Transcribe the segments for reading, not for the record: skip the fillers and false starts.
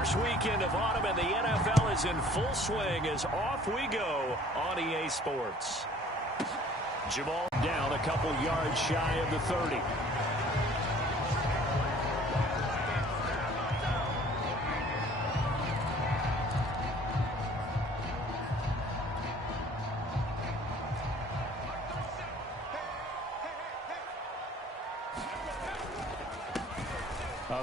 First weekend of autumn and the NFL is in full swing as off we go on EA Sports. Jamal down a couple yards shy of the 30.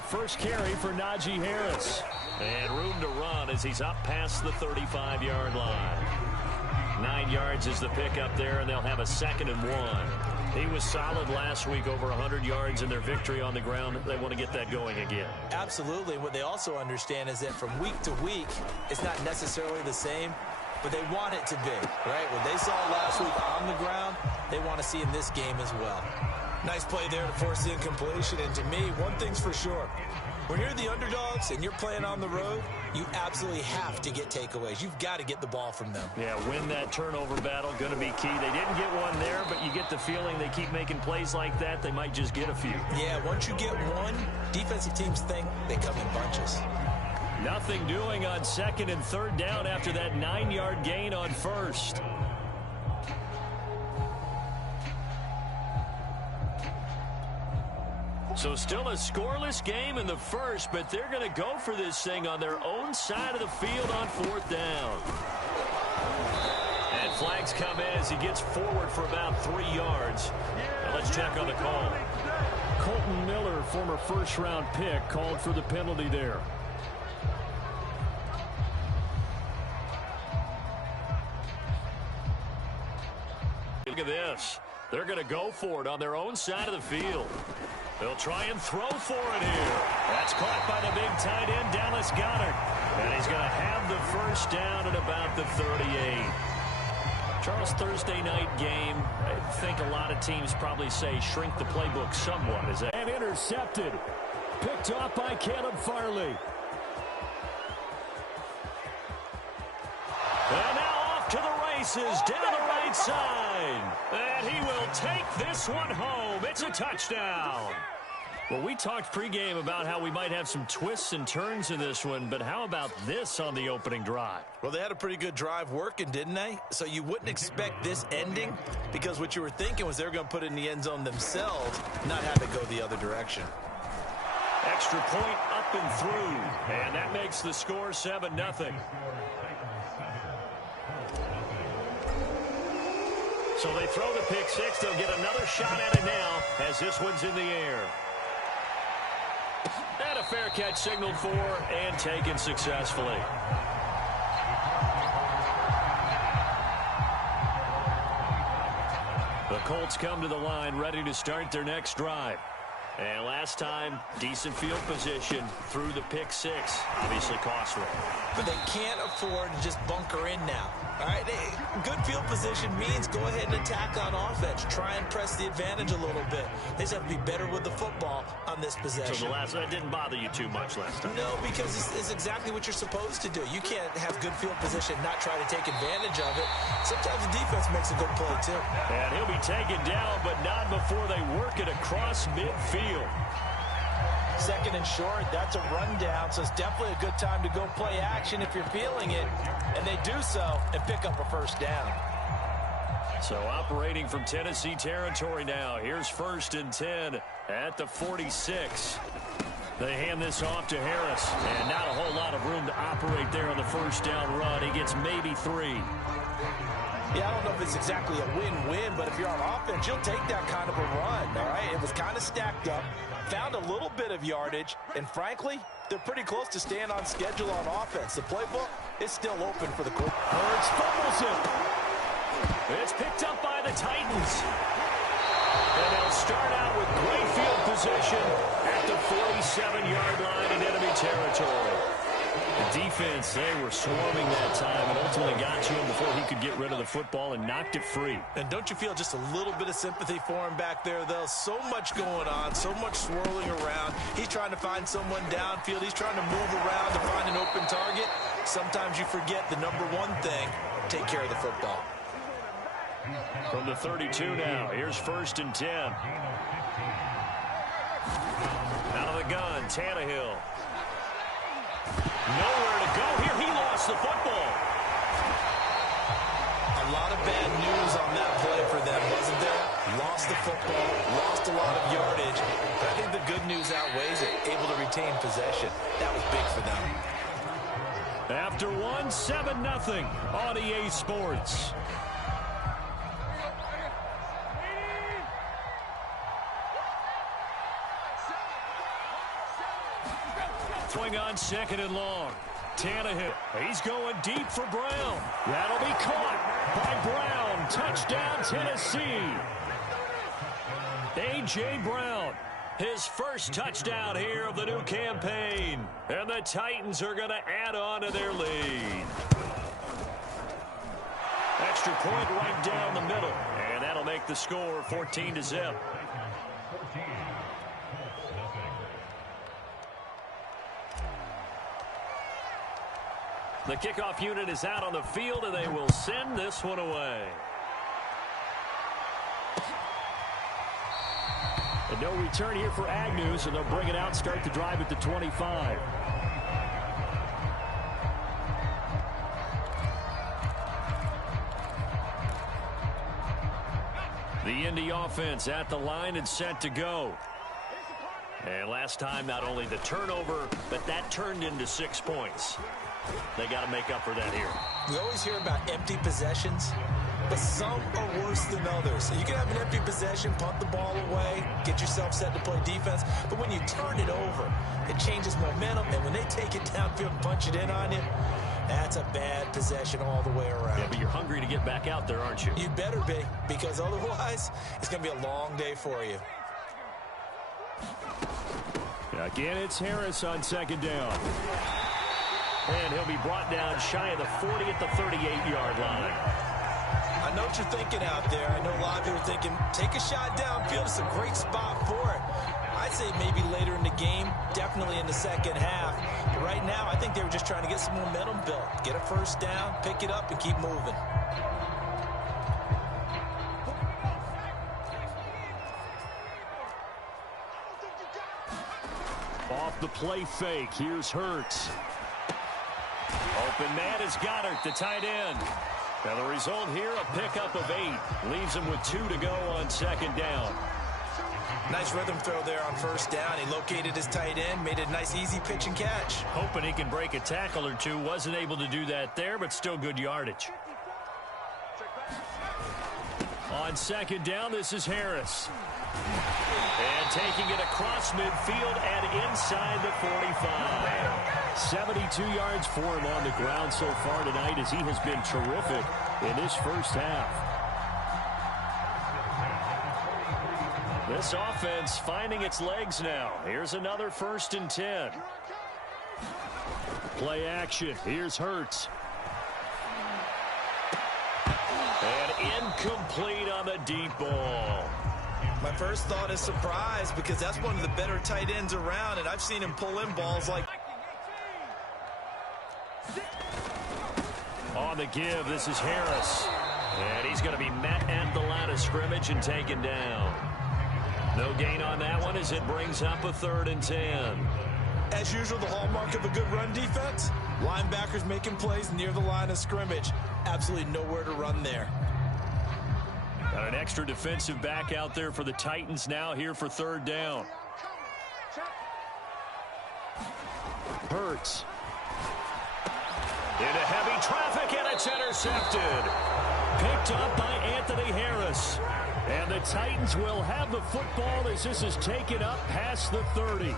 First carry for Najee Harris. And room to run as he's up past the 35-yard line. 9 yards is the pickup there, and they'll have a 2nd and 1. He was solid last week, over 100 yards in their victory on the ground. They want to get that going again. Absolutely. What they also understand is that from week to week, it's not necessarily the same, but they want it to be, right? What they saw last week on the ground, they want to see in this game as well. Nice play there to force the incompletion, and to me, one thing's for sure. When you're the underdogs and you're playing on the road, you absolutely have to get takeaways. You've got to get the ball from them. Yeah, win that turnover battle, going to be key. They didn't get one there, but you get the feeling they keep making plays like that, they might just get a few. Yeah, once you get one, defensive teams think they come in bunches. Nothing doing on 2nd and 3rd down after that 9-yard gain on 1st. So still a scoreless game in the first, but they're going to go for this thing on their own side of the field on 4th down. And flags come in as he gets forward for about 3 yards. Now let's check on the call. Colton Miller, former first-round pick, called for the penalty there. Look at this. They're going to go for it on their own side of the field. They'll try and throw for it here. That's caught by the big tight end, Dallas Goedert. And he's going to have the first down at about the 38. Charles, Thursday night game, I think a lot of teams probably say shrink the playbook somewhat. Is that? And intercepted. Picked off by Caleb Farley. And now off to the races down the right side. And he will take this one home. It's a touchdown. Well, we talked pregame about how we might have some twists and turns in this one, but how about this on the opening drive? Well, they had a pretty good drive working, didn't they? So you wouldn't expect this ending, because what you were thinking was they were going to put it in the end zone themselves, not have it go the other direction. Extra point up and through, and that makes the score 7-0. So they throw the pick six. They'll get another shot at it now as this one's in the air. And a fair catch signaled for and taken successfully. The Colts come to the line ready to start their next drive. And last time, decent field position through the pick six. Obviously costly. But they can't afford to just bunker in now. All right, good field position means go ahead and attack on offense. Try and press the advantage a little bit. They just have to be better with the football on this possession. So that didn't bother you too much last time? No, because it's exactly what you're supposed to do. You can't have good field position and not try to take advantage of it. Sometimes the defense makes a good play, too. And he'll be taken down, but not before they work it across midfield. 2nd and short, that's a rundown, so it's definitely a good time to go play action if you're feeling it. And they do so and pick up a first down. So operating from Tennessee territory now. Here's 1st and 10 at the 46. They hand this off to Harris. And not a whole lot of room to operate there on the first down run. He gets maybe 3. Yeah, I don't know if it's exactly a win-win, but if you're on offense, you'll take that kind of a run, all right? It was kind of stacked up, found a little bit of yardage, and frankly, they're pretty close to staying on schedule on offense. The playbook is still open for the Colts. Hurts fumbles it. It's picked up by the Titans. And they'll start out with great field position at the 47-yard line in enemy territory. The defense, they were swarming that time and ultimately got to him before he could get rid of the football and knocked it free. And don't you feel just a little bit of sympathy for him back there, though? So much going on, so much swirling around. He's trying to find someone downfield. He's trying to move around to find an open target. Sometimes you forget the number one thing, take care of the football. From the 32 now, here's 1st and 10. Out of the gun, Tannehill. Nowhere to go here. He lost the football. A lot of bad news on that play for them, wasn't there? Lost the football, lost a lot of yardage. But I think the good news outweighs it. Able to retain possession. That was big for them. After one, 7-0 on EA Sports. Throwing on 2nd and long. Tannehill, he's going deep for Brown. That'll be caught by Brown. Touchdown, Tennessee. A.J. Brown, his first touchdown here of the new campaign. And the Titans are going to add on to their lead. Extra point right down the middle. And that'll make the score 14-0. The kickoff unit is out on the field, and they will send this one away. And no return here for Agnew, so they'll bring it out, start the drive at the 25. The Indy offense at the line and set to go. And last time, not only the turnover, but that turned into 6 points. They got to make up for that here. We always hear about empty possessions, but some are worse than others. So you can have an empty possession, punt the ball away, get yourself set to play defense. But when you turn it over, it changes momentum. And when they take it downfield and punch it in on you, that's a bad possession all the way around. Yeah, but you're hungry to get back out there, aren't you? You better be, because otherwise it's going to be a long day for you. Again, it's Harris on 2nd down. And he'll be brought down shy of the 40 at the 38-yard line. I know what you're thinking out there. I know a lot of you are thinking, take a shot downfield. It's a great spot for it. I'd say maybe later in the game, definitely in the second half. But right now, I think they were just trying to get some momentum built. Get a first down, pick it up, and keep moving. Off the play fake, here's Hurts. Open man is Goddard, the tight end. Now the result here, a pickup of 8. Leaves him with 2 to go on 2nd down. Nice rhythm throw there on first down. He located his tight end, made a nice easy pitch and catch. Hoping he can break a tackle or two. Wasn't able to do that there, but still good yardage. On 2nd down, this is Harris. And taking it across midfield and inside the 45. 72 yards for him on the ground so far tonight as he has been terrific in this first half. This offense finding its legs now. Here's another 1st and 10. Play action. Here's Hurts. And incomplete on the deep ball. My first thought is surprise because that's one of the better tight ends around, and I've seen him pull in balls like... On the give, this is Harris. And he's going to be met at the line of scrimmage and taken down. No gain on that one as it brings up a 3rd and 10. As usual, the hallmark of a good run defense, linebackers making plays near the line of scrimmage. Absolutely nowhere to run there. Got an extra defensive back out there for the Titans now here for 3rd down. Hurts. Into heavy traffic, and it's intercepted. Picked up by Anthony Harris. And the Titans will have the football as this is taken up past the 30.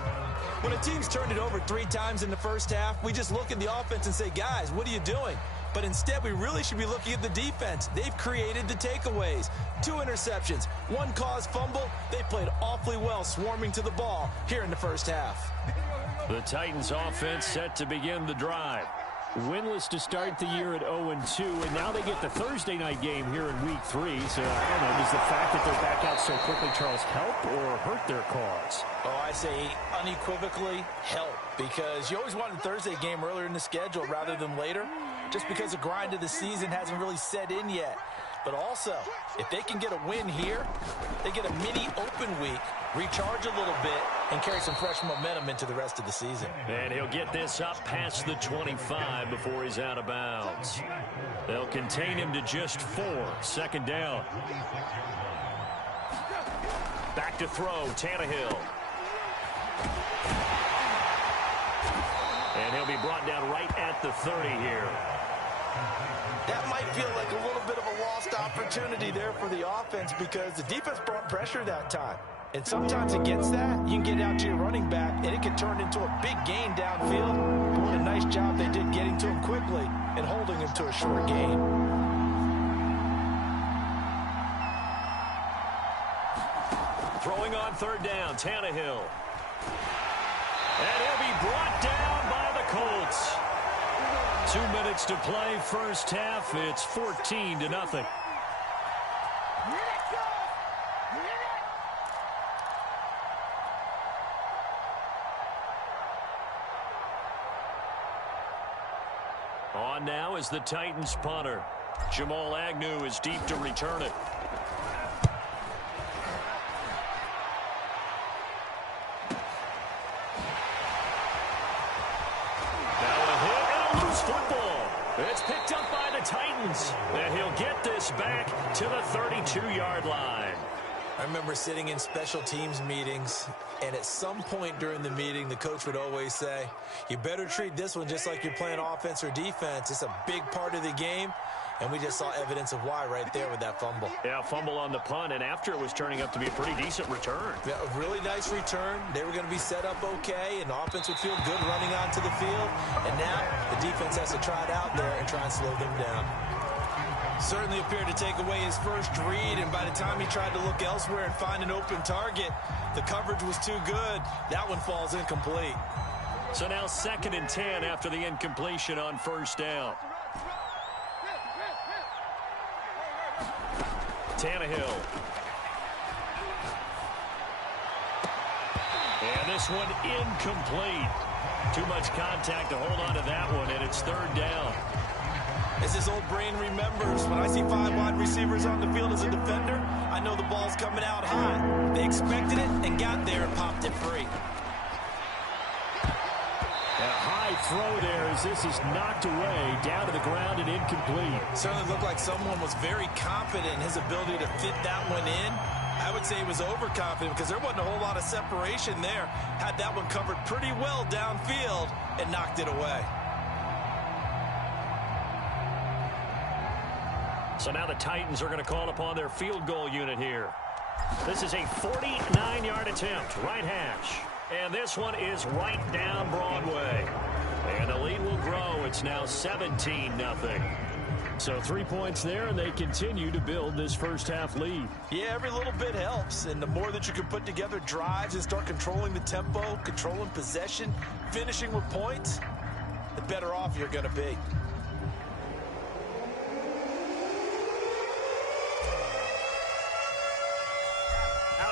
When a team's turned it over 3 times in the first half, we just look at the offense and say, guys, what are you doing? But instead, we really should be looking at the defense. They've created the takeaways. 2 interceptions, 1 caused fumble. They played awfully well swarming to the ball here in the first half. The Titans offense set to begin the drive. Winless to start the year at 0-2, and now they get the Thursday night game here in Week 3. So, I don't know, does the fact that they're back out so quickly, Charles, help or hurt their cause? Oh, I say unequivocally help, because you always wanted a Thursday game earlier in the schedule rather than later, just because the grind of the season hasn't really set in yet. But also, if they can get a win here, they get a mini open week, recharge a little bit, and carry some fresh momentum into the rest of the season. And he'll get this up past the 25 before he's out of bounds. They'll contain him to just 4. Second down. Back to throw, Tannehill. And he'll be brought down right at the 30 here. That might feel like a little bit of a lost opportunity there for the offense because the defense brought pressure that time. And sometimes against that, you can get out to your running back, and it can turn into a big gain downfield. But what a nice job they did getting to him quickly and holding him to a short gain. Throwing on third down, Tannehill. And he'll be brought down by the Colts. 2 minutes to play, first half. It's 14-0. On now is the Titans punter. Jamal Agnew is deep to return it. It's picked up by the Titans, and he'll get this back to the 32-yard line. I remember sitting in special teams meetings, and at some point during the meeting, the coach would always say, you better treat this one just like you're playing offense or defense. It's a big part of the game, and we just saw evidence of why right there with that fumble. Yeah, fumble on the punt, and after it was turning up to be a pretty decent return. Yeah, a really nice return. They were going to be set up okay, and the offense would feel good running onto the field. And now the defense has to try it out there and try and slow them down. Certainly appeared to take away his first read, and by the time he tried to look elsewhere and find an open target, the coverage was too good. That one falls incomplete. So now 2nd and 10 after the incompletion on first down. Tannehill. And this one incomplete. Too much contact to hold on to that one, and it's third down. As his old brain remembers, when I see 5 wide receivers on the field as a defender, I know the ball's coming out high. They expected it and got there and popped it free. A high throw there as this is knocked away, down to the ground and incomplete. Certainly looked like someone was very confident in his ability to fit that one in. I would say he was overconfident because there wasn't a whole lot of separation there. Had that one covered pretty well downfield and knocked it away. So now the Titans are going to call upon their field goal unit here. This is a 49-yard attempt, right hash. And this one is right down Broadway. And the lead will grow. It's now 17-0. So 3 points there, and they continue to build this first half lead. Yeah, every little bit helps. And the more that you can put together drives and start controlling the tempo, controlling possession, finishing with points, the better off you're going to be.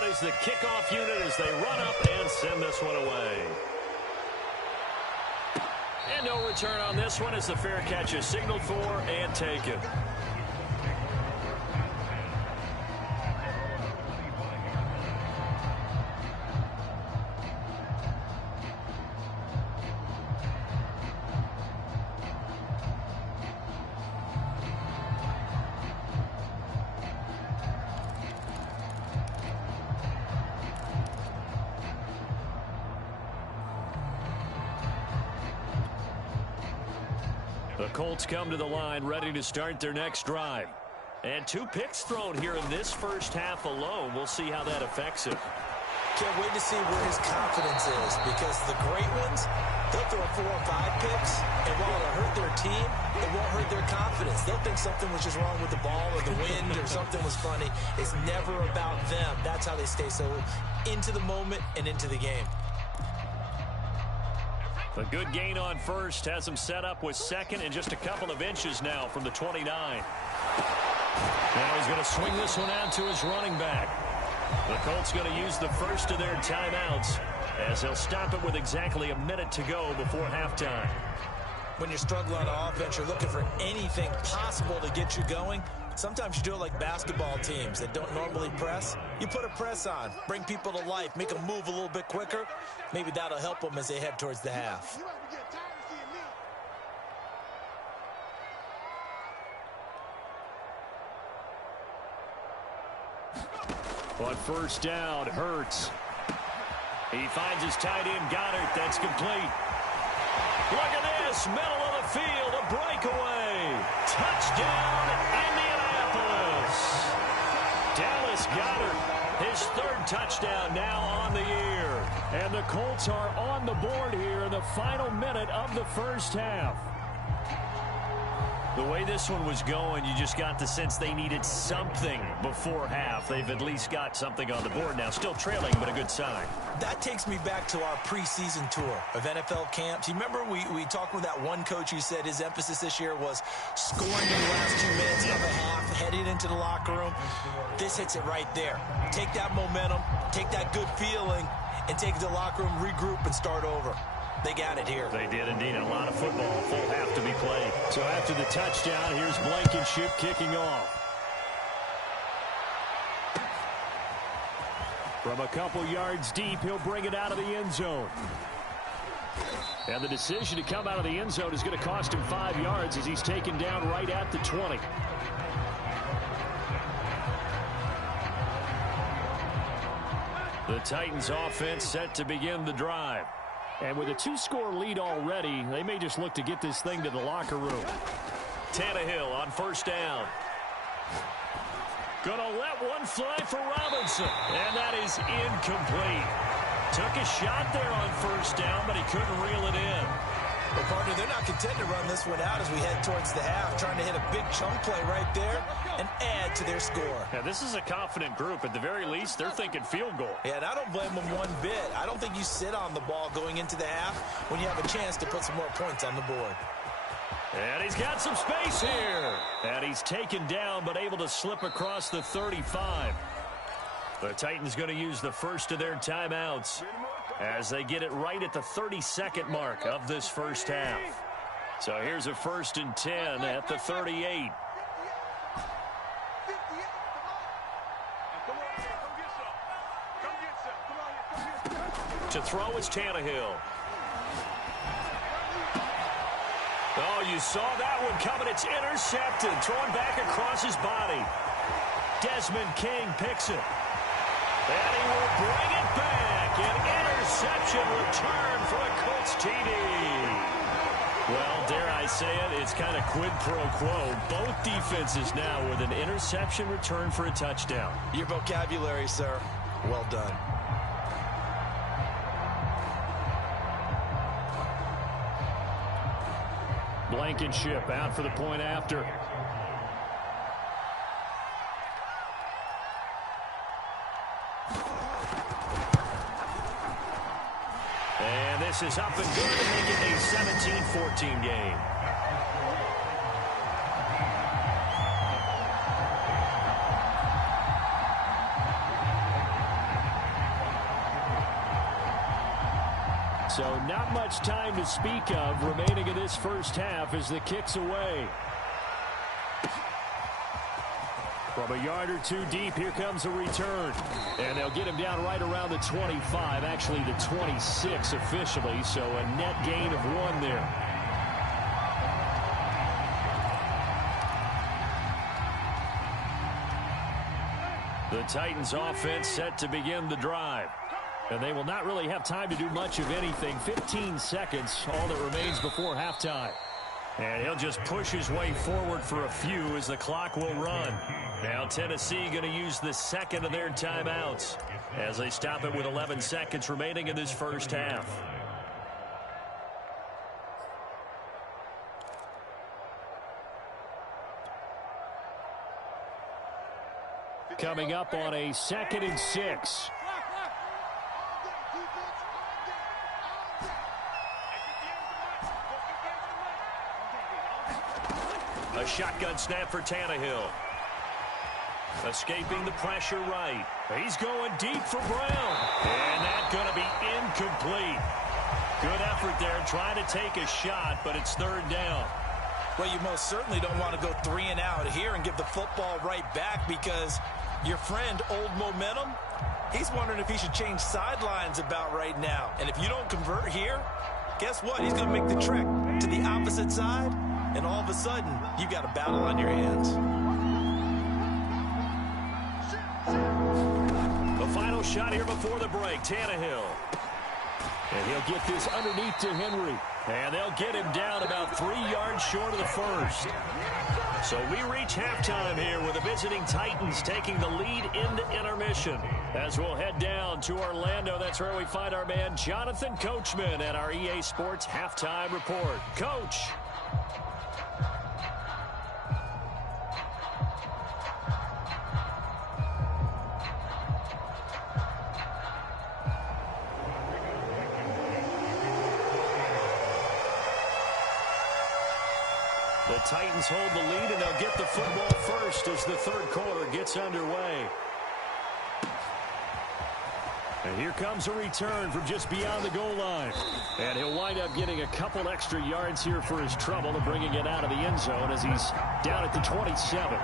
Is the kickoff unit as they run up and send this one away. And no return on this one as the fair catch is signaled for and taken. The Colts come to the line ready to start their next drive. And 2 picks thrown here in this first half alone. We'll see how that affects him. Can't wait to see where his confidence is because the great ones, they'll throw 4 or 5 picks, and while it'll hurt their team, it won't hurt their confidence. They'll think something was just wrong with the ball or the wind or something was funny. It's never about them. That's how they stay so into the moment and into the game. A good gain on first has him set up with second and just a couple of inches now from the 29. Now he's going to swing this one out to his running back. The Colts going to use the first of their timeouts as they'll stop it with exactly a minute to go before halftime. When you're struggling on offense, you're looking for anything possible to get you going. Sometimes you do it like basketball teams that don't normally press. You put a press on, bring people to life, make them move a little bit quicker. Maybe that'll help them as they head towards the half. On first down, Hurts. He finds his tight end, Goddard. That's complete. Look at this, middle of the field, a breakaway. Touchdown, Indianapolis. Dallas Goedert, his third touchdown now on the year. And the Colts are on the board here in the final minute of the first half. The way this one was going, you just got the sense they needed something before half. They've at least got something on the board now. Still trailing, but a good sign. That takes me back to our preseason tour of NFL camps. You remember we talked with that one coach who said his emphasis this year was scoring in the last 2 minutes of a half, heading into the locker room. This hits it right there. Take that momentum, take that good feeling, and take it to the locker room, regroup, and start over. They got it here. They did indeed. A lot of football, full half to be played. So after the touchdown, here's Blankenship kicking off. From a couple yards deep, he'll bring it out of the end zone. And the decision to come out of the end zone is going to cost him 5 yards as he's taken down right at the 20. The Titans offense set to begin the drive. And with a 2-score lead already, they may just look to get this thing to the locker room. Tannehill on first down. Gonna let one fly for Robinson. And that is incomplete. Took a shot there on first down, but he couldn't reel it in. Well, partner, they're not content to run this one out as we head towards the half, trying to hit a big chunk play right there and add to their score. Yeah, this is a confident group. At the very least, they're thinking field goal. Yeah, and I don't blame them one bit. I don't think you sit on the ball going into the half when you have a chance to put some more points on the board. And he's got some space here. And he's taken down, but able to slip across the 35. The Titans going to use the first of their timeouts as they get it right at the 32nd mark of this first half. So here's a 1st and 10 at the 38. To throw is Tannehill. Oh, you saw that one coming. It's intercepted. Thrown back across his body. Desmond King picks it. And he will bring it back. An interception return for a Colts TD. Well, dare I say it, it's kind of quid pro quo. Both defenses now with an interception return for a touchdown. Your vocabulary, sir. Well done. Blankenship out for the point after. And this is up and good to make it a 17-14 game. So not much time to speak of remaining in this first half as the kick's away. From a yard or two deep, here comes a return. And they'll get him down right around the 25, actually the 26 officially, so a net gain of 1 there. The Titans offense set to begin the drive. And they will not really have time to do much of anything. 15 seconds, all that remains before halftime. And he'll just push his way forward for a few as the clock will run. Now Tennessee going to use the second of their timeouts as they stop it with 11 seconds remaining in this first half. Coming up on a 2nd and 6. A shotgun snap for Tannehill. Escaping the pressure right. He's going deep for Brown. And that's going to be incomplete. Good effort there trying to take a shot, but it's 3rd down. Well, you most certainly don't want to go 3 and out here and give the football right back, because your friend, Old Momentum, he's wondering if he should change sidelines about right now. And if you don't convert here, guess what? He's going to make the trek to the opposite side, and all of a sudden, you've got a battle on your hands. The final shot here before the break, Tannehill. And he'll get this underneath to Henry. And they'll get him down about 3 yards short of the first. So we reach halftime here with the visiting Titans taking the lead into intermission. As we'll head down to Orlando, that's where we find our man Jonathan Coachman at our EA Sports Halftime Report. Coach. The Titans hold the lead, and they'll get the football first as the third quarter gets underway. And here comes a return from just beyond the goal line. And he'll wind up getting a couple extra yards here for his trouble and bringing it out of the end zone as he's down at the 27.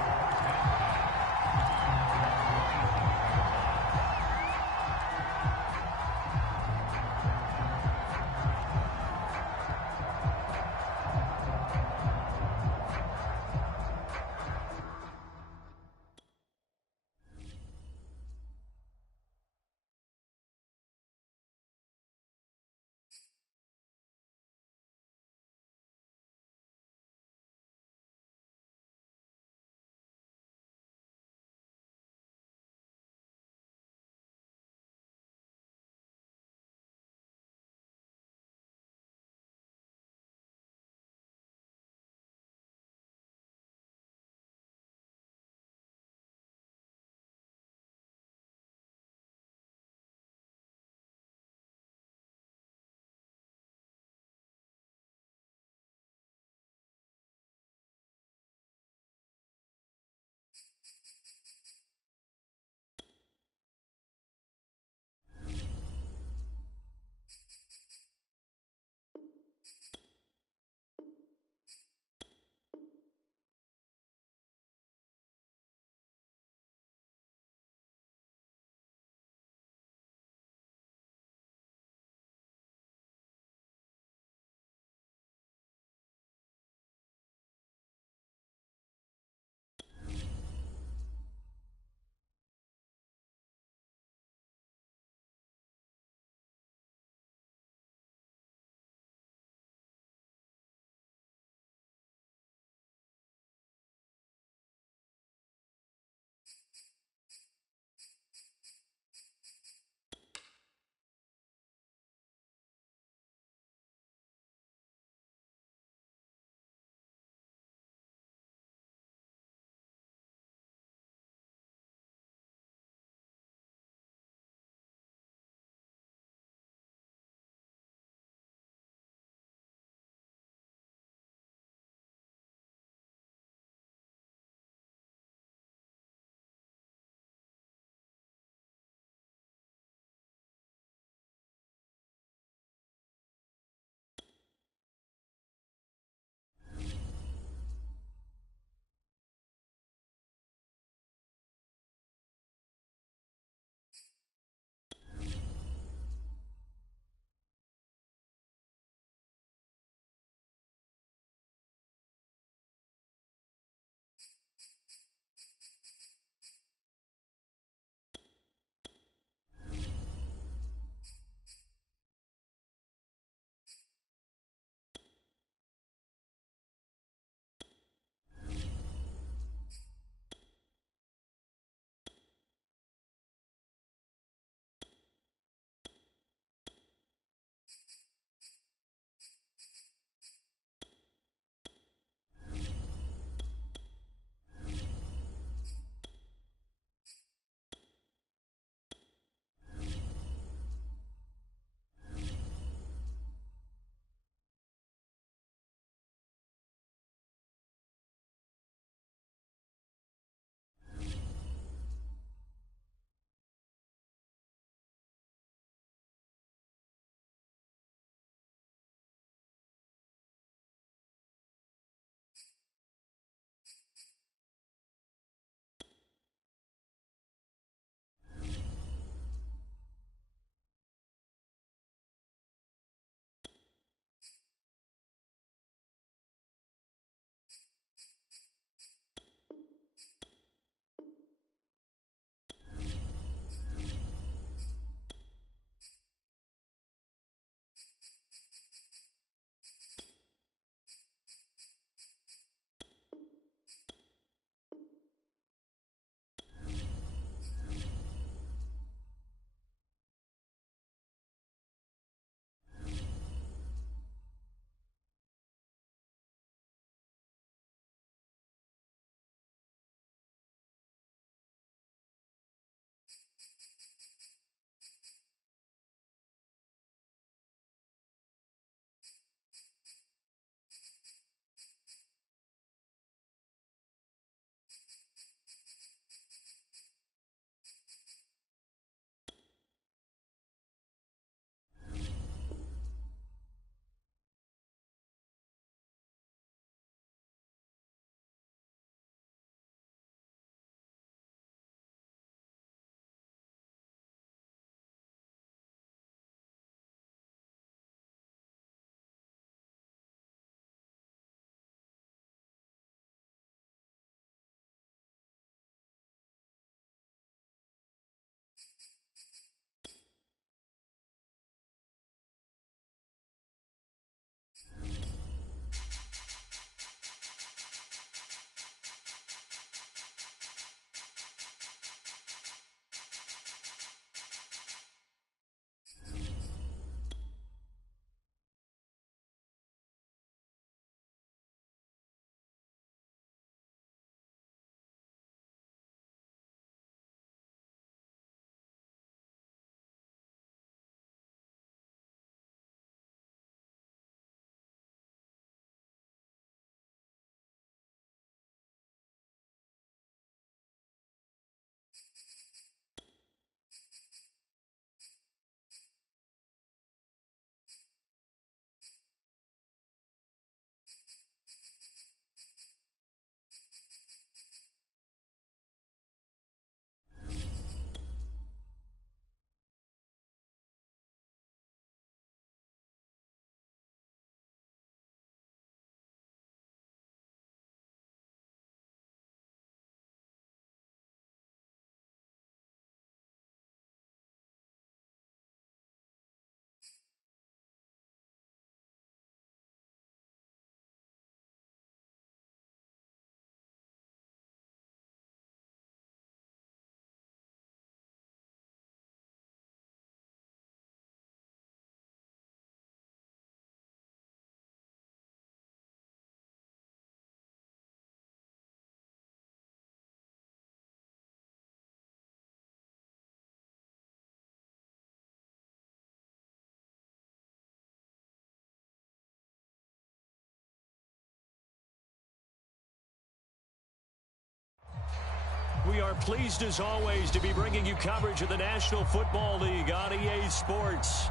are pleased as always to be bringing you coverage of the National Football League on EA Sports.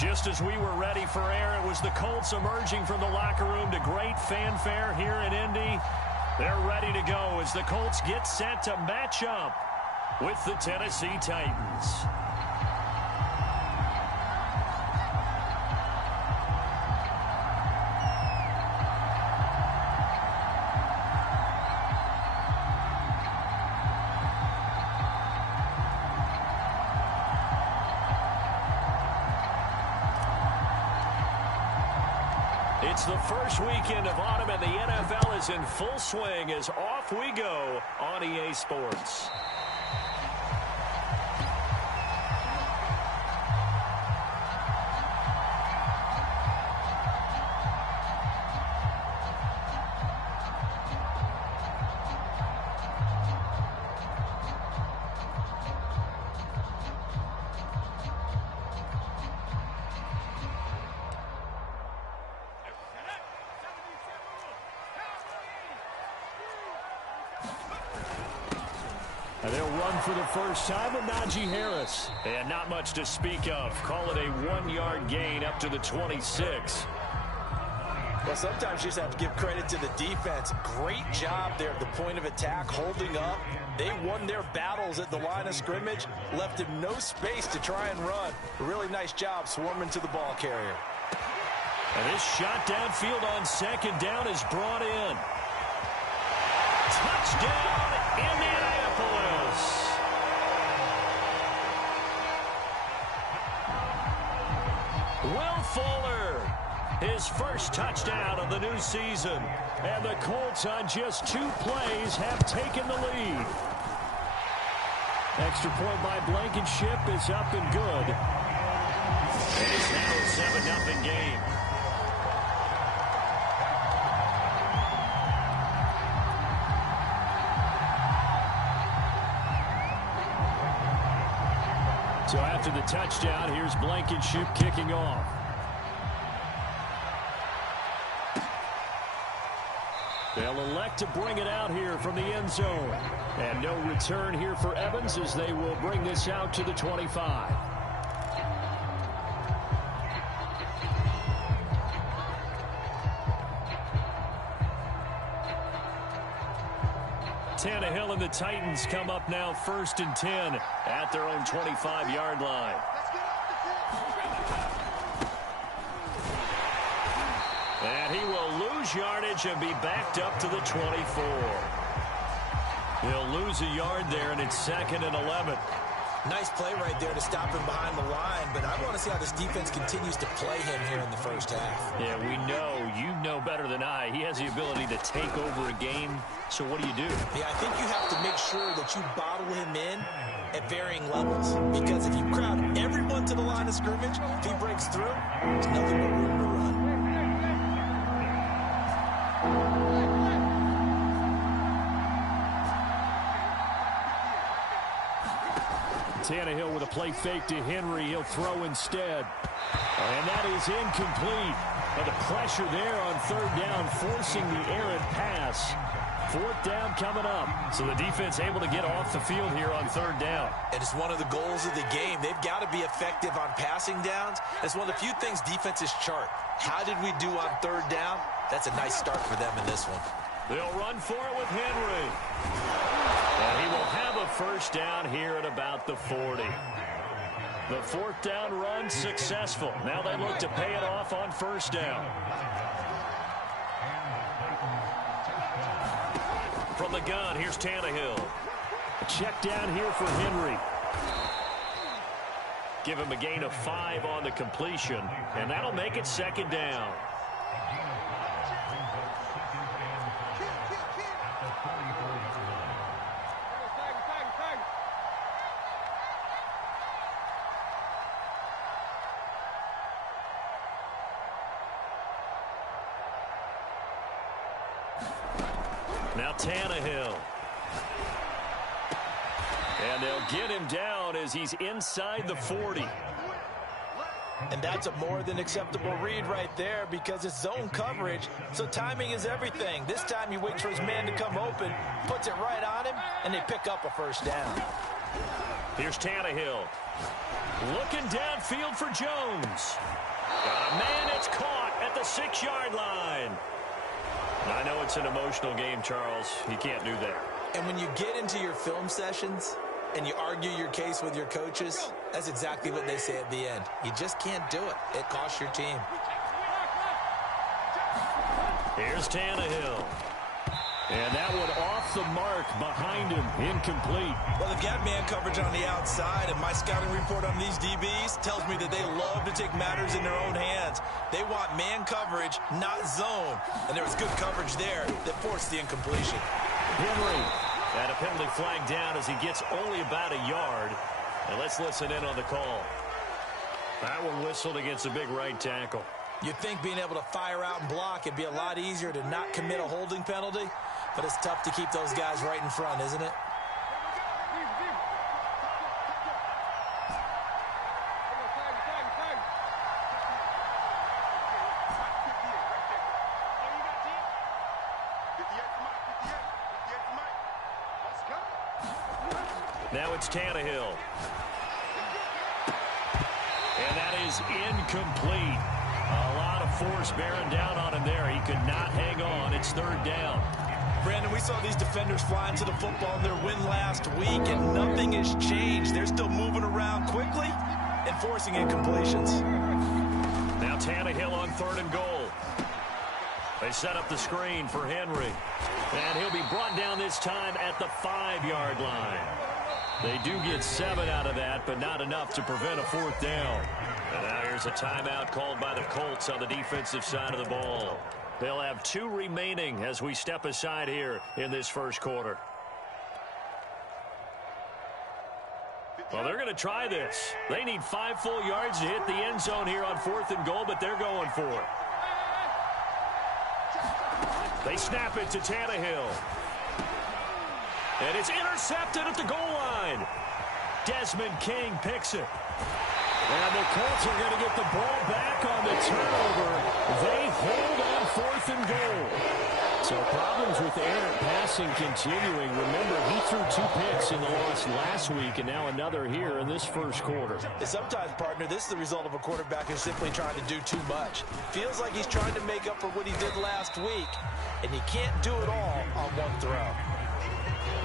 Just as we were ready for air, it was the Colts emerging from the locker room to great fanfare here in Indy. They're ready to go as the Colts get set to match up with the Tennessee Titans. It's the first weekend of autumn, and the NFL is in full swing as off we go on EA Sports. And they'll run for the first time with Najee Harris. And not much to speak of. Call it a 1-yard gain up to the 26. Well, sometimes you just have to give credit to the defense. Great job there at the point of attack, holding up. They won their battles at the line of scrimmage, left him no space to try and run. A really nice job swarming to the ball carrier. And this shot downfield on second down is brought in. Touchdown, Indianapolis. Will Fuller, his first touchdown of the new season. And the Colts on just 2 plays have taken the lead. Extra point by Blankenship is up and good. It is now a 7-0 game. So after the touchdown, here's Blankenship kicking off. They'll elect to bring it out here from the end zone. And no return here for Evans as they will bring this out to the 25. Tannehill and the Titans come up now 1st and 10 at their own 25-yard line. And he will lose yardage and be backed up to the 24. He'll lose a yard there, and it's 2nd and 11. Nice play right there to stop him behind the line, but I want to see how this defense continues to play him here in the first half. Yeah, we know, you know better than I, he has the ability to take over a game, so what do? Yeah, I think you have to make sure that you bottle him in at varying levels, because if you crowd everyone to the line of scrimmage, if he breaks through, there's nothing but room to run. Tannehill with a play fake to Henry. He'll throw instead. And that is incomplete. But the pressure there on 3rd down, forcing the errant pass. 4th down coming up. So the defense able to get off the field here on 3rd down. And it's one of the goals of the game. They've got to be effective on passing downs. It's one of the few things defenses chart. How did we do on 3rd down? That's a nice start for them in this one. They'll run for it with Henry. And he will have a first down here at about the 40. The 4th down run successful. Now they look to pay it off on 1st down. From the gun, here's Tannehill. A check down here for Henry. Give him a gain of 5 on the completion, and that'll make it 2nd down. Now Tannehill. And they'll get him down as he's inside the 40. And that's a more than acceptable read right there because it's zone coverage, so timing is everything. This time he waits for his man to come open, puts it right on him, and they pick up a first down. Here's Tannehill. Looking downfield for Jones. Got a man, it's caught at the 6-yard line. I know it's an emotional game, Charles. You can't do that. And when you get into your film sessions and you argue your case with your coaches, that's exactly what they say at the end. You just can't do it. It costs your team. Here's Tannehill. And that one off the mark behind him, incomplete. Well, they've got man coverage on the outside, and my scouting report on these DBs tells me that they love to take matters in their own hands. They want man coverage, not zone. And there was good coverage there that forced the incompletion. Henry, and a penalty flag down as he gets only about a yard. And let's listen in on the call. That one whistled against a big right tackle. You'd think being able to fire out and block it'd be a lot easier to not commit a holding penalty, but it's tough to keep those guys right in front, isn't it? Now it's Tannehill. And that is incomplete. A lot of force bearing down on him there. He could not hang on. It's third down. Brandon, we saw these defenders fly into the football in their win last week, and nothing has changed. They're still moving around quickly and forcing incompletions. Now Tannehill on 3rd and goal. They set up the screen for Henry. And he'll be brought down this time at the 5-yard line. They do get 7 out of that, but not enough to prevent a 4th down. And now here's a timeout called by the Colts on the defensive side of the ball. They'll have 2 remaining as we step aside here in this first quarter. Well, they're going to try this. They need 5 full yards to hit the end zone here on 4th and goal, but they're going for it. They snap it to Tannehill. And it's intercepted at the goal line. Desmond King picks it. And the Colts are going to get the ball back on the turnover. They hold on 4th and goal. So problems with errant passing continuing. Remember, he threw 2 picks in the loss last week, and now another here in this first quarter. And sometimes, partner, this is the result of a quarterback who's simply trying to do too much. Feels like he's trying to make up for what he did last week, and you can't do it all on one throw.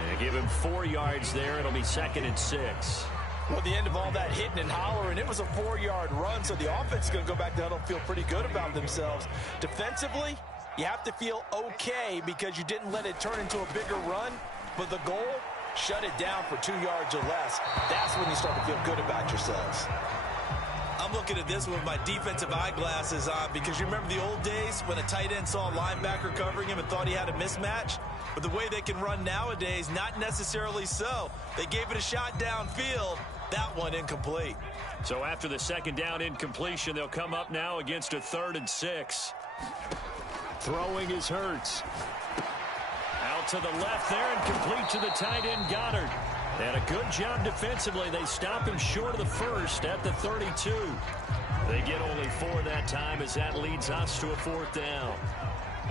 And give him 4 yards there. It'll be 2nd and 6. Well, at the end of all that hitting and hollering, it was a 4-yard run, so the offense is going to go back down and feel pretty good about themselves. Defensively, you have to feel okay because you didn't let it turn into a bigger run, but the goal, shut it down for 2 yards or less. That's when you start to feel good about yourselves. I'm looking at this with my defensive eyeglasses on because you remember the old days when a tight end saw a linebacker covering him and thought he had a mismatch? But the way they can run nowadays, not necessarily so. They gave it a shot downfield. That one incomplete. So after the 2nd down incompletion, they'll come up now against a 3rd and 6. Throwing is Hurts. Out to the left there and complete to the tight end Goddard. And a good job defensively. They stop him short of the first at the 32. They get only 4 that time as that leads us to a 4th down.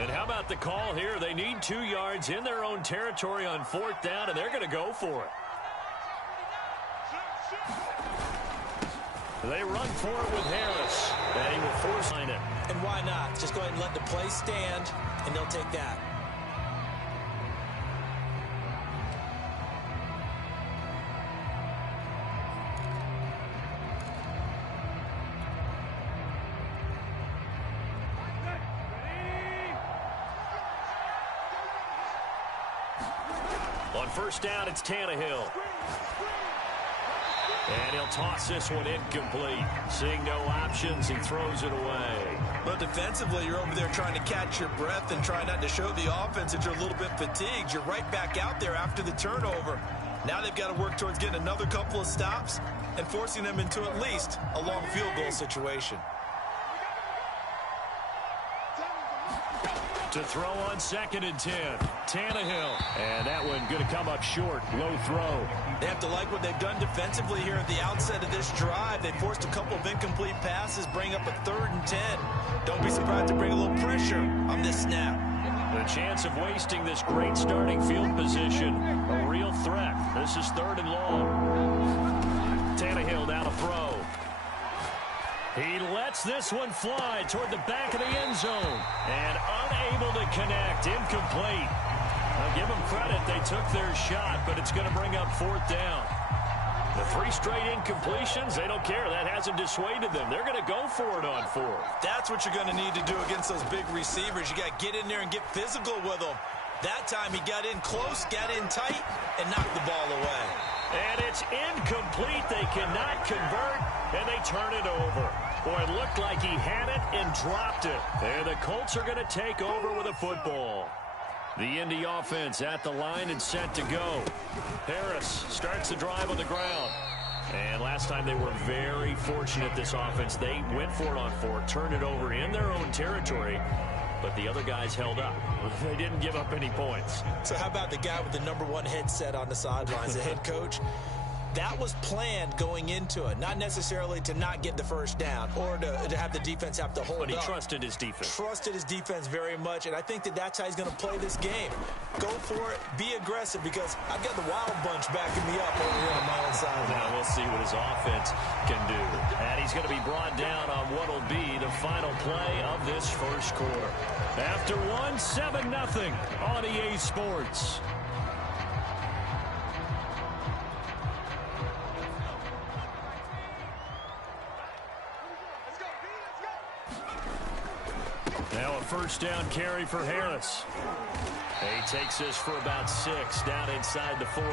And how about the call here? They need 2 yards in their own territory on 4th down, and they're going to go for it. They run for it with Harris. And he will force it. And why not? Just go ahead and let the play stand, and they'll take that. On 1st down, it's Tannehill. And he'll toss this one incomplete. Seeing no options, he throws it away. But defensively, you're over there trying to catch your breath and try not to show the offense that you're a little bit fatigued. You're right back out there after the turnover. Now they've got to work towards getting another couple of stops and forcing them into at least a long field goal situation. To throw on 2nd and 10. Tannehill. And that one going to come up short. Low throw. They have to like what they've done defensively here at the outset of this drive. They forced a couple of incomplete passes, bring up a 3rd and 10. Don't be surprised to bring a little pressure on this snap. The chance of wasting this great starting field position, a real threat. This is 3rd and long. Tannehill down to throw. He lets this one fly toward the back of the end zone. And unable to connect. Incomplete. I'll give them credit. They took their shot, but it's going to bring up 4th down. The 3 straight incompletions, they don't care. That hasn't dissuaded them. They're going to go for it on 4th. That's what you're going to need to do against those big receivers. You got to get in there and get physical with them. That time he got in close, got in tight, and knocked the ball away. And it's incomplete. They cannot convert, and they turn it over. Boy, it looked like he had it and dropped it. And the Colts are going to take over with a football. The Indy offense at the line and set to go. Harris starts the drive on the ground. And last time they were very fortunate, this offense. They went for it on 4, turned it over in their own territory. But the other guys held up. They didn't give up any points. So how about the guy with the #1 headset on the sidelines, the head coach? That was planned going into it, not necessarily to not get the first down or to have the defense have to hold up. But he trusted his defense. Trusted his defense very much, and I think that that's how he's going to play this game. Go for it, be aggressive, because I've got the wild bunch backing me up over here on my own side. Now we'll see what his offense can do. And he's going to be brought down on what will be the final play of this first quarter. After 1, 7-0 on EA Sports. Now a first down carry for Harris. He takes this for about 6 down inside the 40.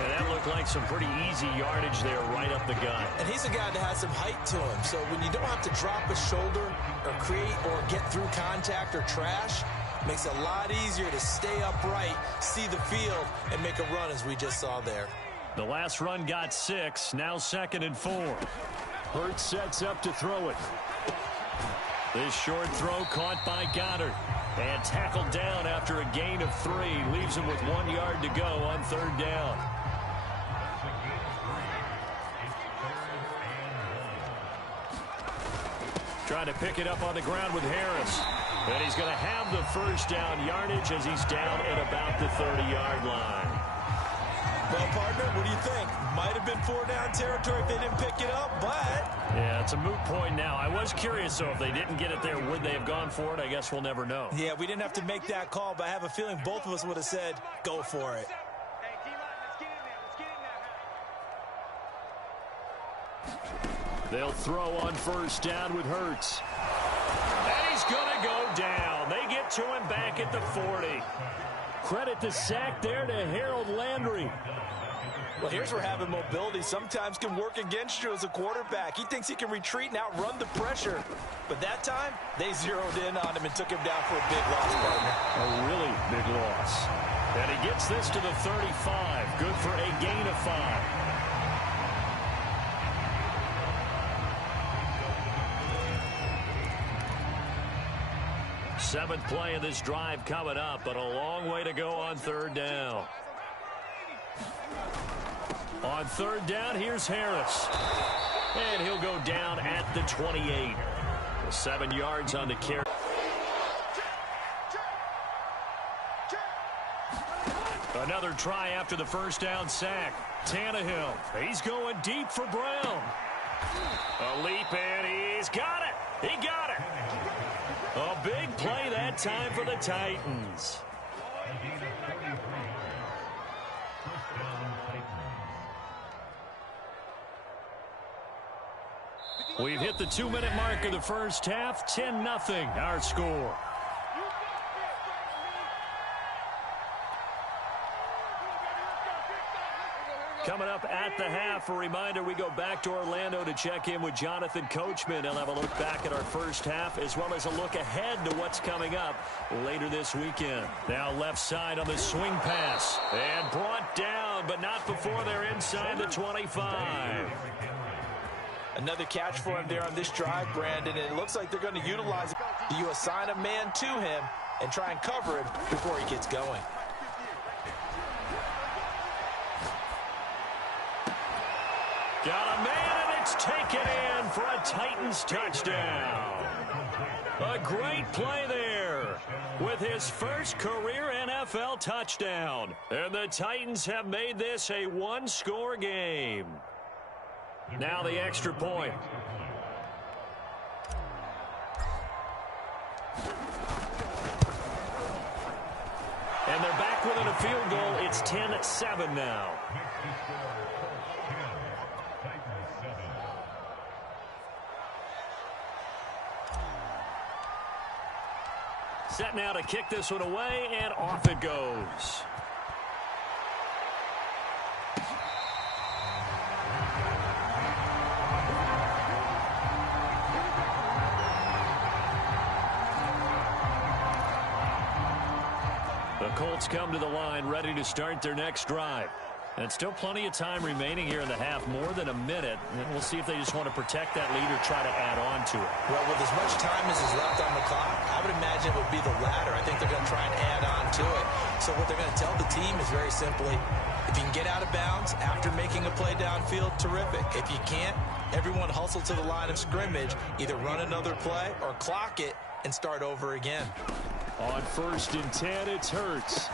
And that looked like some pretty easy yardage there right up the gut. And he's a guy that has some height to him. So when you don't have to drop a shoulder or create or get through contact or trash, makes it a lot easier to stay upright, see the field, and make a run as we just saw there. The last run got 6. Now 2nd and 4. Hurts sets up to throw it. This short throw caught by Goddard. And tackled down after a gain of 3. Leaves him with 1 yard to go on 3rd down. Trying to pick it up on the ground with Harris. And he's going to have the first down yardage as he's down at about the 30-yard line. Well, partner, what do you think? Might have been 4-down territory if they didn't pick it up, but... Yeah, it's a moot point now. I was curious, though, if they didn't get it there, would they have gone for it? I guess we'll never know. Yeah, we didn't have to make that call, but I have a feeling both of us would have said, go for it. They'll throw on first down with Hurts. And he's going to go down. They get to him back at the 40. Credit the sack there to Harold Landry. Well, here's where having mobility sometimes can work against you as a quarterback. He thinks he can retreat and outrun the pressure. But that time, they zeroed in on him and took him down for a big loss, partner. A really big loss. And he gets this to the 35. Good for a gain of 5. Seventh play of this drive coming up, but a long way to go on 3rd down. On 3rd down, here's Harris. And he'll go down at the 28. 7 yards on the carry. Another try after the first down sack. Tannehill, he's going deep for Brown. A leap, and he's got it. He got it. A big play that time for the Titans. We've hit the 2-minute mark of the first half. 10-0 our score. Coming up at the half, a reminder, we go back to Orlando to check in with Jonathan Coachman. He'll have a look back at our first half as well as a look ahead to what's coming up later this weekend. Now left side on the swing pass. And brought down, but not before they're inside the 25. Another catch for him there on this drive, Brandon, and it looks like they're going to utilize it. You assign a man to him and try and cover him before he gets going. Got a man, and it's taken in for a Titans touchdown. A great play there with his first career NFL touchdown. And the Titans have made this a one-score game. Now the extra point. And they're back within a field goal. It's 10-7 now. Set now to kick this one away, and off it goes. The Colts come to the line ready to start their next drive. And still plenty of time remaining here in the half, more than a minute. And we'll see if they just want to protect that lead or try to add on to it. Well, with as much time as is left on the clock, I would imagine it would be the latter. I think they're going to try and add on to it. So what they're going to tell the team is very simply, if you can get out of bounds after making a play downfield, terrific. If you can't, everyone hustle to the line of scrimmage, either run another play or clock it and start over again. On 1st and 10, it's Hurts.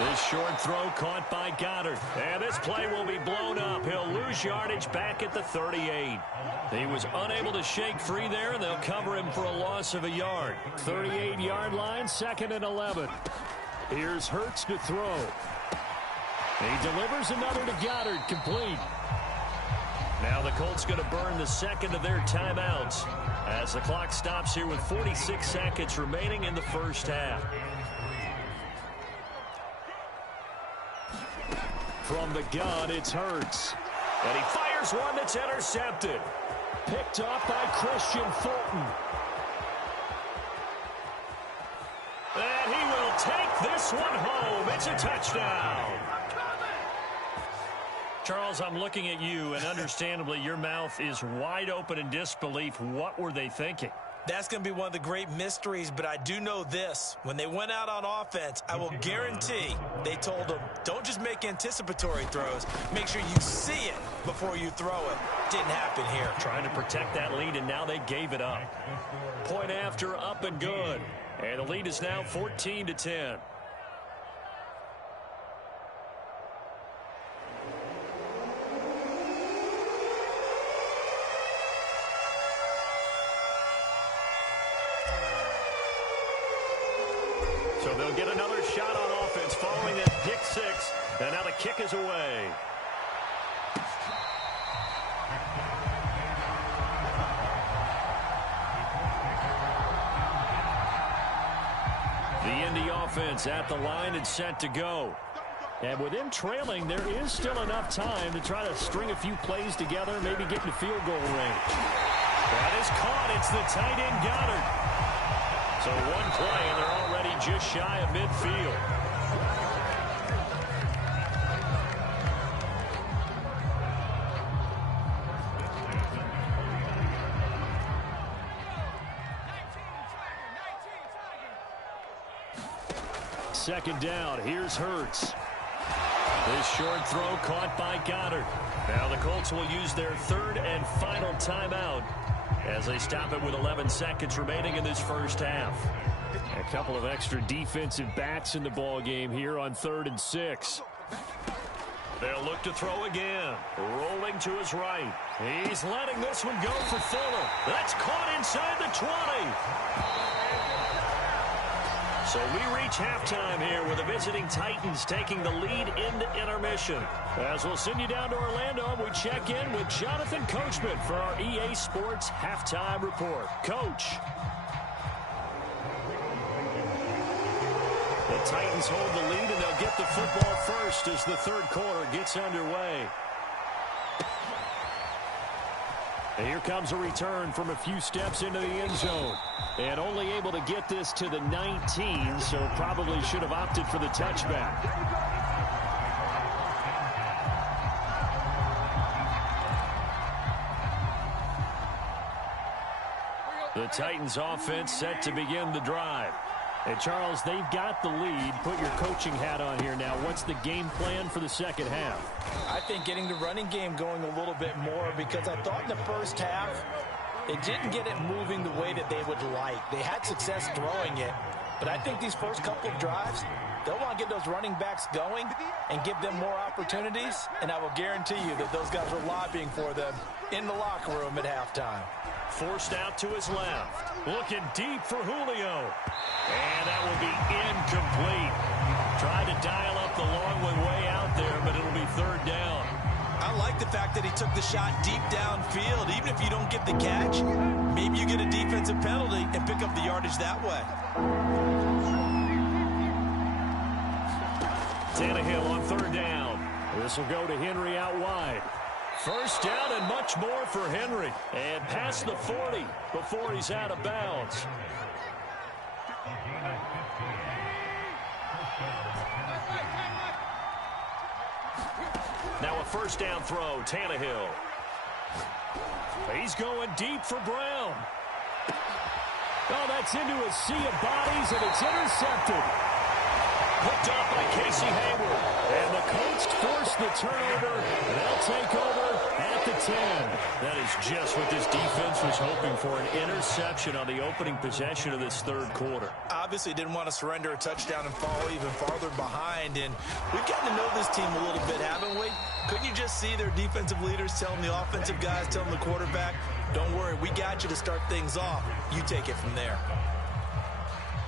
This short throw caught by Goddard. And this play will be blown up. He'll lose yardage back at the 38. He was unable to shake free there, and they'll cover him for a loss of a yard. 38-yard line, 2nd and 11. Here's Hurts to throw. He delivers another to Goddard, complete. Now the Colts going to burn the second of their timeouts as the clock stops here with 46 seconds remaining in the first half. From the gun, it's Hurts. And he fires one that's intercepted. Picked off by Christian Fulton. And he will take this one home. It's a touchdown. Charles, I'm looking at you, and understandably, your mouth is wide open in disbelief. What were they thinking? That's going to be one of the great mysteries, but I do know this. When they went out on offense, I will guarantee they told them, don't just make anticipatory throws. Make sure you see it before you throw it. Didn't happen here. Trying to protect that lead, and now they gave it up. Point after, up and good. And the lead is now 14-10. So they'll get another shot on offense following that pick six. And now the kick is away. The Indy offense at the line and set to go. And with them trailing, there is still enough time to try to string a few plays together, maybe get to field goal range. That is caught. It's the tight end Goddard. So one play, and they're already just shy of midfield. Second down, here's Hurts. This short throw caught by Goddard. Now the Colts will use their third and final timeout as they stop it with 11 seconds remaining in this first half. A couple of extra defensive backs in the ball game here on 3rd and 6. They'll look to throw again. Rolling to his right. He's letting this one go for Fuller. That's caught inside the 20. So we reach halftime here with the visiting Titans taking the lead into intermission. As we'll send you down to Orlando, we check in with Jonathan Coachman for our EA Sports Halftime Report. Coach. The Titans hold the lead, and they'll get the football first as the third quarter gets underway. And here comes a return from a few steps into the end zone. And only able to get this to the 19, so probably should have opted for the touchback. The Titans offense set to begin the drive. And Charles, they've got the lead. Put your coaching hat on here now. What's the game plan for the second half? I think getting the running game going a little bit more, because I thought in the first half they didn't get it moving the way that they would like. They had success throwing it, but I think these first couple of drives, they'll want to get those running backs going and give them more opportunities, and I will guarantee you that those guys were lobbying for them in the locker room at halftime. Forced out to his left. Looking deep for Julio. And that will be incomplete. Tried to dial up the long one way out there, but it'll be third down. I like the fact that he took the shot deep downfield. Even if you don't get the catch, maybe you get a defensive penalty and pick up the yardage that way. Tannehill on third down. This will go to Henry out wide. First down and much more for Henry. And past the 40 before he's out of bounds. Now a first down throw, Tannehill. He's going deep for Brown. Oh, that's into a sea of bodies, and it's intercepted. Picked up by Casey Hayward. And the Colts force the turnover. They'll take over at the 10. That is just what this defense was hoping for, an interception on the opening possession of this third quarter. Obviously didn't want to surrender a touchdown and fall even farther behind. And we've gotten to know this team a little bit, haven't we? Couldn't you just see their defensive leaders telling the offensive guys, telling the quarterback, don't worry, we got you to start things off. You take it from there.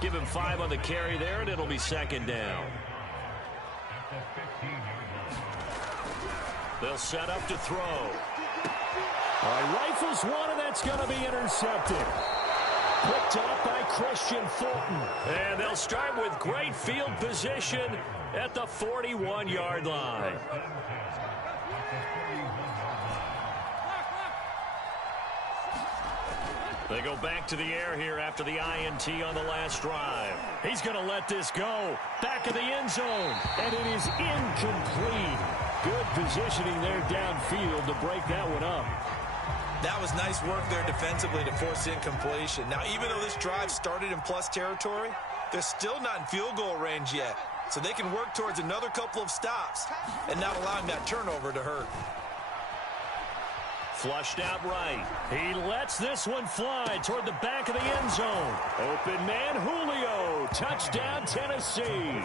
Give him 5 on the carry there, and it'll be second down. They'll set up to throw. All right, rifles one, and that's going to be intercepted. Picked up by Christian Fulton. And they'll start with great field position at the 41-yard line. They go back to the air here after the INT on the last drive. He's going to let this go. Back of the end zone. And it is incomplete. Good positioning there downfield to break that one up. That was nice work there defensively to force incompletion. Now, even though this drive started in plus territory, they're still not in field goal range yet. So they can work towards another couple of stops and not allowing that turnover to hurt. Flushed out right. He lets this one fly toward the back of the end zone. Open man Julio. Touchdown Tennessee.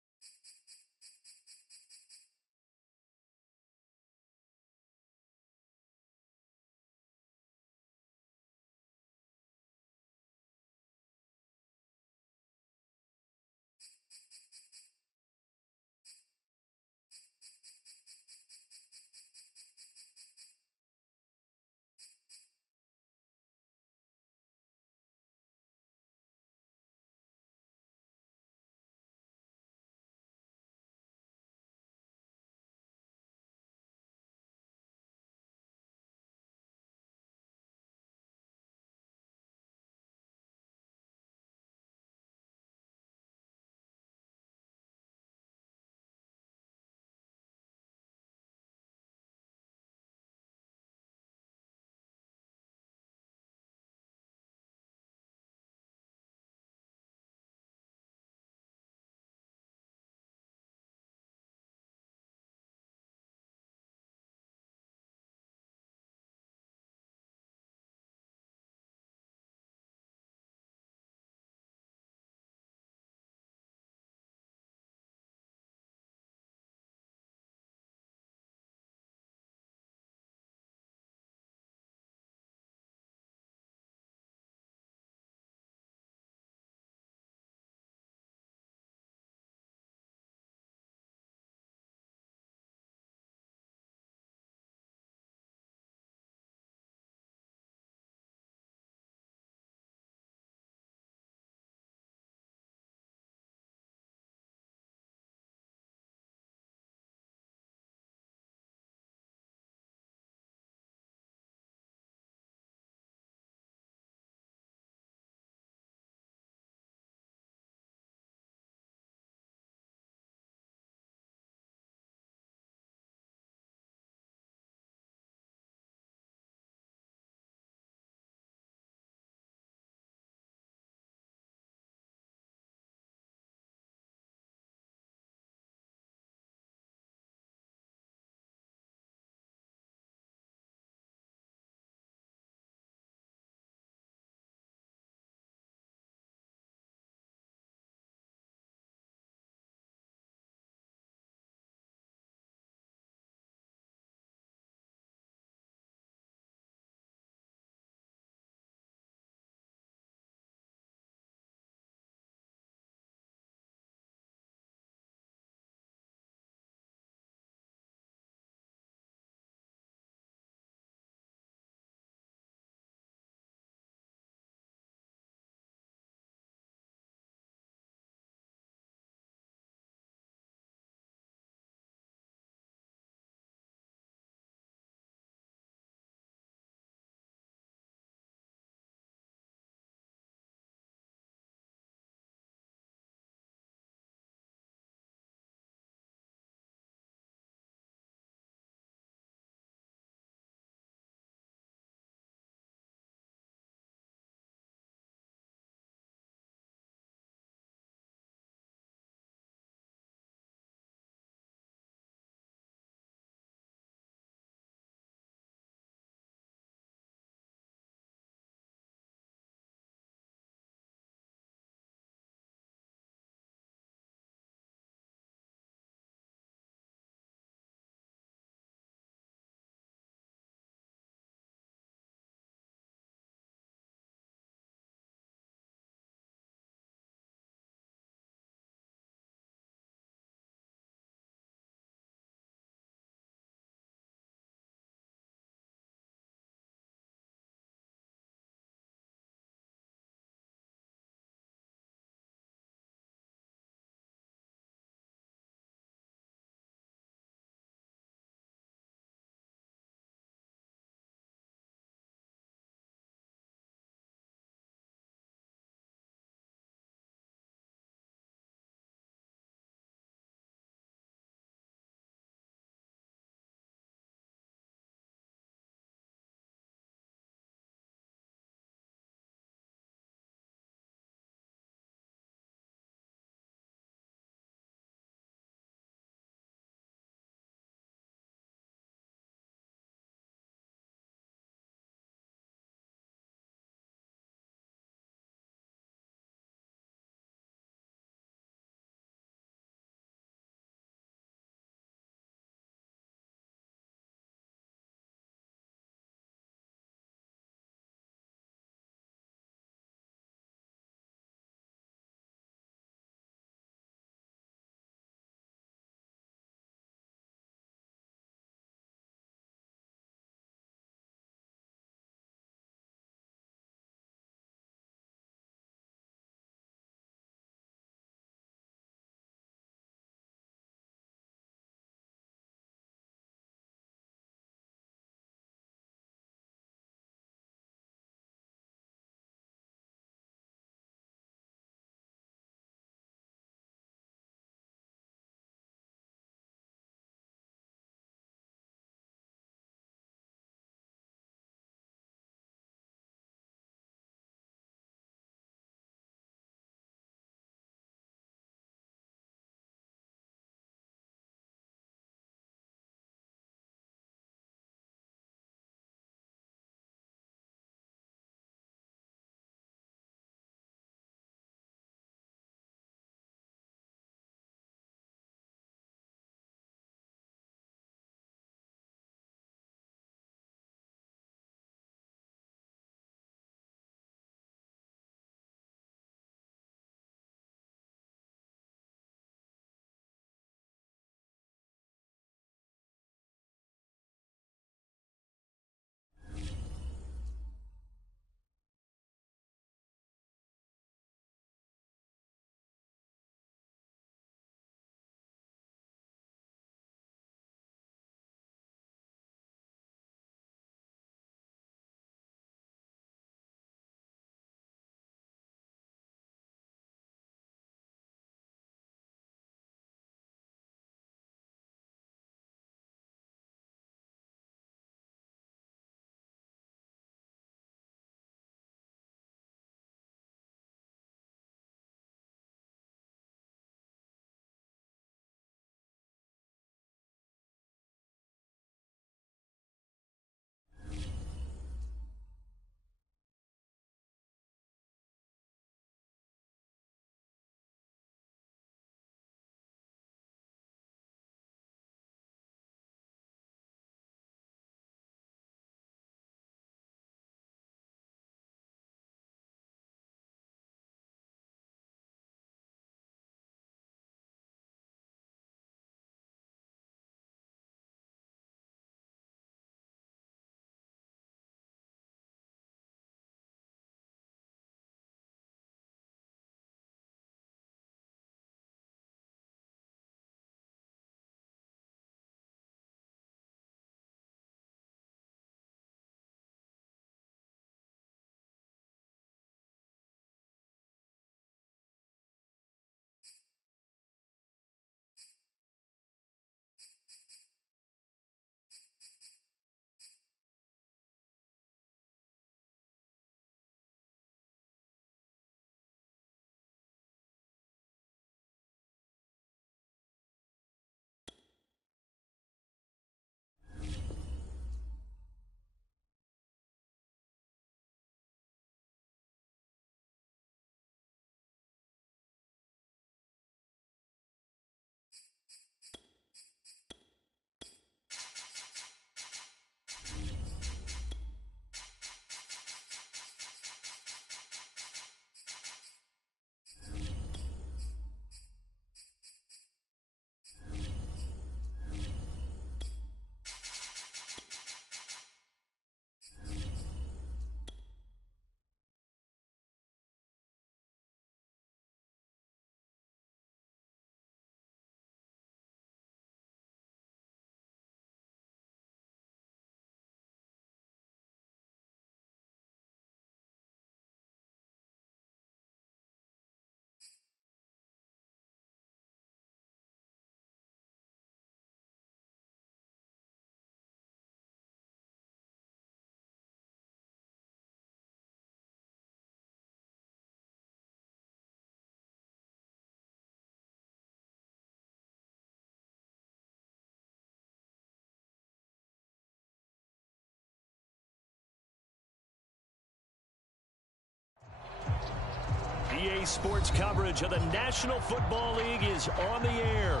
EA Sports coverage of the National Football League is on the air.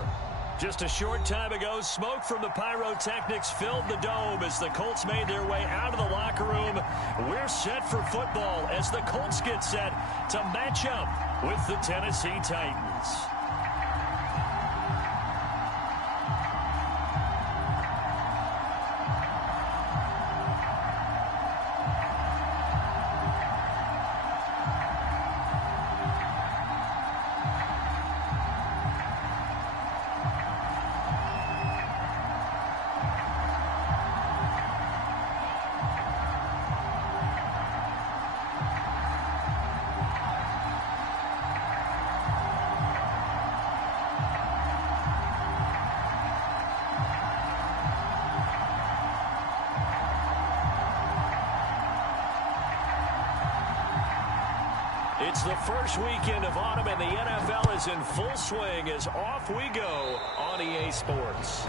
Just a short time ago, smoke from the pyrotechnics filled the dome as the Colts made their way out of the locker room. We're set for football as the Colts get set to match up with the Tennessee Titans. It's the first weekend of autumn, and the NFL is in full swing as off we go on EA Sports.